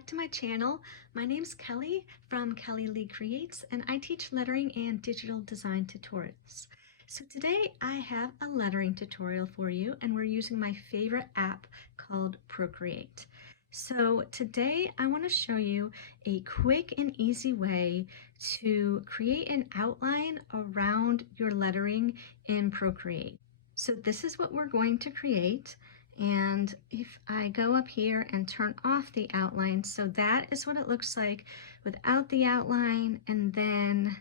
back to my channel. My name's Kelly from Kelly Lee Creates, and I teach lettering and digital design tutorials. So today I have a lettering tutorial for you, and we're using my favorite app called Procreate. So today I want to show you a quick and easy way to create an outline around your lettering in Procreate. So this is what we're going to create. And if I go up here and turn off the outline, so that is what it looks like without the outline, and then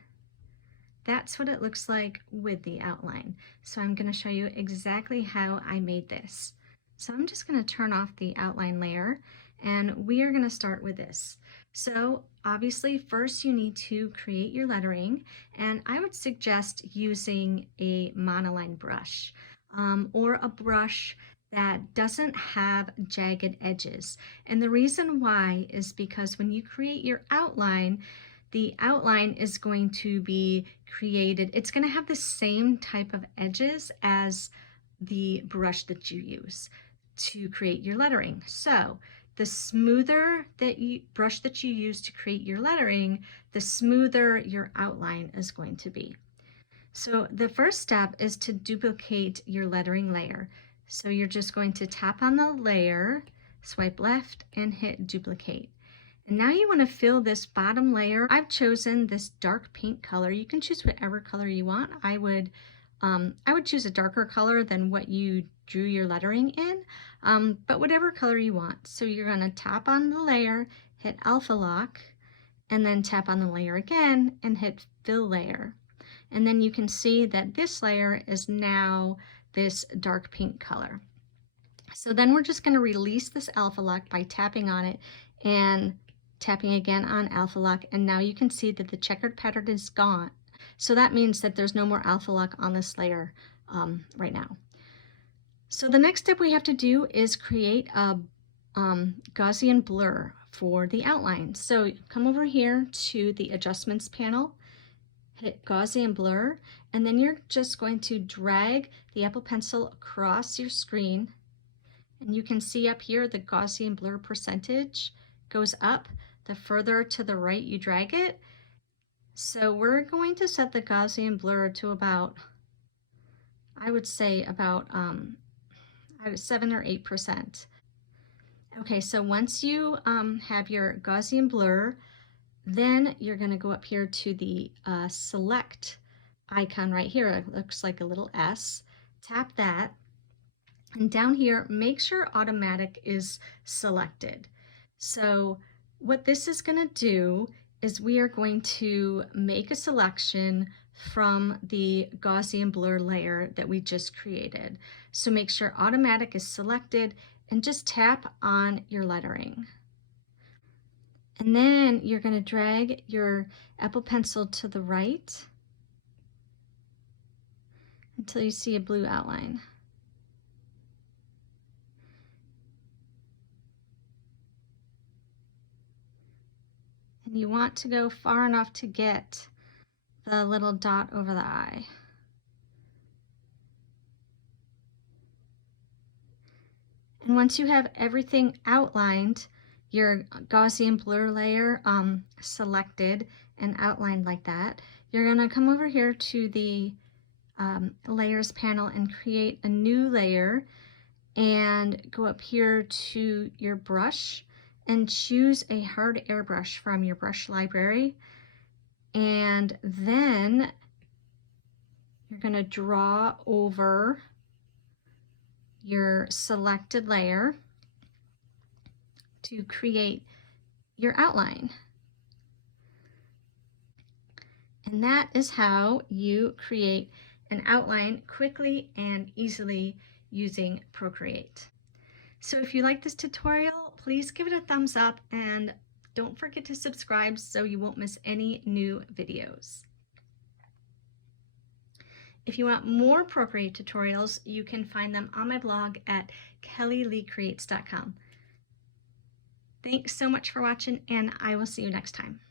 that's what it looks like with the outline. So I'm going to show you exactly how I made this. So I'm just going to turn off the outline layer, and we are going to start with this. So obviously first you need to create your lettering, and I would suggest using a monoline brush or a brush that doesn't have jagged edges. And the reason why is because when you create your outline, the outline is going to be created, it's going to have the same type of edges as the brush that you use to create your lettering. So the smoother brush that you use to create your lettering, the smoother your outline is going to be. So the first step is to duplicate your lettering layer. So you're just going to tap on the layer, swipe left, and hit duplicate. And now you want to fill this bottom layer. I've chosen this dark pink color. You can choose whatever color you want. I would choose a darker color than what you drew your lettering in, but whatever color you want. So you're going to tap on the layer, hit Alpha Lock, and then tap on the layer again and hit Fill Layer. And then you can see that this layer is now this dark pink color. So then we're just going to release this Alpha Lock by tapping on it and tapping again on Alpha Lock, and now you can see that the checkered pattern is gone. So that means that there's no more Alpha Lock on this layer right now. So the next step we have to do is create a Gaussian blur for the outline. So come over here to the adjustments panel, hit Gaussian blur, and then you're just going to drag the Apple Pencil across your screen, and you can see up here the Gaussian blur percentage goes up the further to the right you drag it. So we're going to set the Gaussian blur to about, I would say about 7 or 8%. Okay, so once you have your Gaussian blur, then you're going to go up here to the select icon right here. It looks like a little S. Tap that, and down here make sure automatic is selected. So what this is going to do is we are going to make a selection from the Gaussian blur layer that we just created. So make sure automatic is selected and just tap on your lettering. And then you're going to drag your Apple Pencil to the right until you see a blue outline. And you want to go far enough to get the little dot over the eye. And once you have everything outlined, your Gaussian blur layer selected and outlined like that, you're going to come over here to the layers panel and create a new layer, and go up here to your brush and choose a hard airbrush from your brush library, and then you're going to draw over your selected layer to create your outline. And that is how you create an outline quickly and easily using Procreate. So if you like this tutorial, please give it a thumbs up, and don't forget to subscribe so you won't miss any new videos. If you want more Procreate tutorials, you can find them on my blog at kellyleecreates.com. Thanks so much for watching, and I will see you next time.